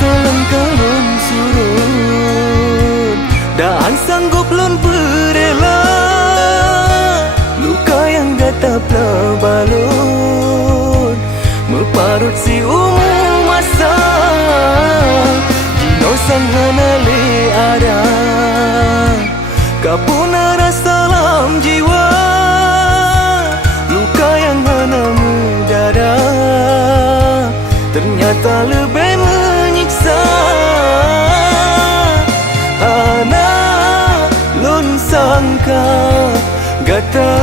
telan kalon surut dan sanggup lon berela luka yang tetaplah balon meparut si masa dino sanghana le ada kapuna rasa dalam jiwa luka yang hana mendadak ternyata lebih menyiksa ana lun sangka gata